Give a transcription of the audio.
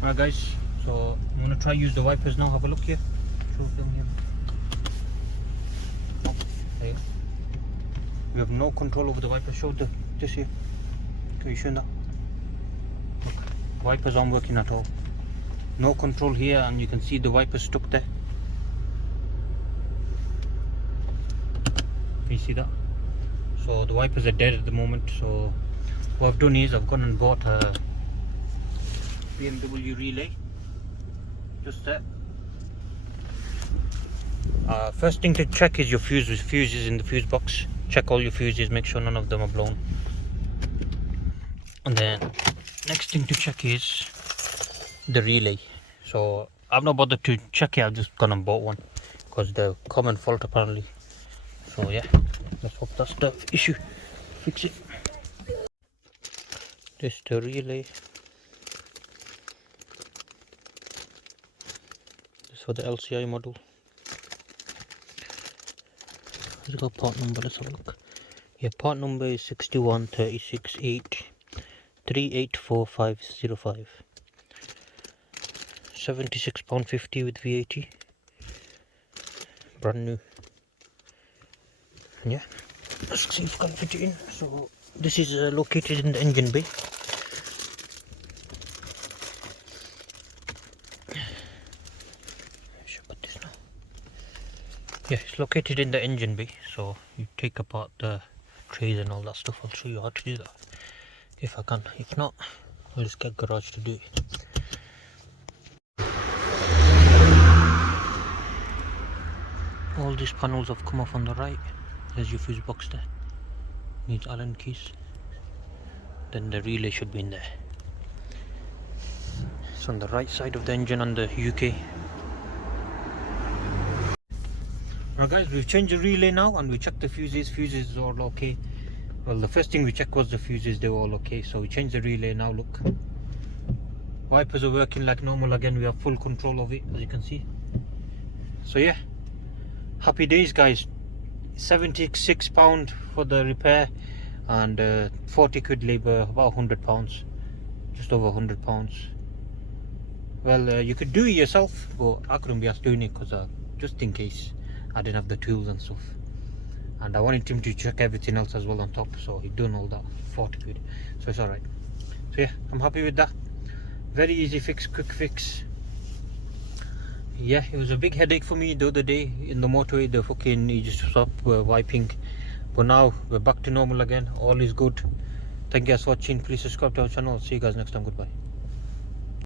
Alright guys, so I'm gonna try use the wipers now. Have a look here. Film here. Oh, there you go. We have no control over the wipers. Show this here. Can you show that? Look, wipers aren't working at all. No control here, and you can see the wipers stuck there. Can you see that? So the wipers are dead at the moment. So what I've done is I've gone and bought a BMW relay, just there. First thing to check is your fuses in the fuse box. Check all your fuses, make sure none of them are blown. And then next thing to check is the relay. So I've not bothered to check it, I've just gone and bought one because the common fault apparently. So yeah, let's hope that's the issue. Fix it. This is the relay. This is for the LCI model. Let's go part number, let's have a look. Yeah, part number is 61368 384505. £76.50 with VAT. Brand new. Yeah, let's see if we can fit it in. So this is located in the engine bay. Yeah, it's located in the engine bay, so you take apart the trays and all that stuff. I'll show you how to do that if I can. If not, I'll just get garage to do it. All these panels have come off on the right. There's your fuse box there. Needs Allen keys. Then the relay should be in there. It's on the right side of the engine on the UK. Alright guys, we've changed the relay now and we checked the fuses. Fuses are all okay. Well, the first thing we checked was the fuses, they were all okay. So we changed the relay now, look. Wipers are working like normal again, we have full control of it as you can see. So yeah, happy days guys. £76 for the repair and 40 quid labour, about £100. Just over £100. Well, you could do it yourself, but I couldn't be asked doing it because just in case I didn't have the tools and stuff, and I wanted him to check everything else as well on top, so he done all that 40 quid, so it's alright. So yeah, I'm happy with that. Very easy fix, quick fix. Yeah, it was a big headache for me the other day in the motorway. The fucking you just stopped wiping, but now we're back to normal again. All is good. Thank you guys for watching. Please subscribe to our channel. See you guys next time. Goodbye.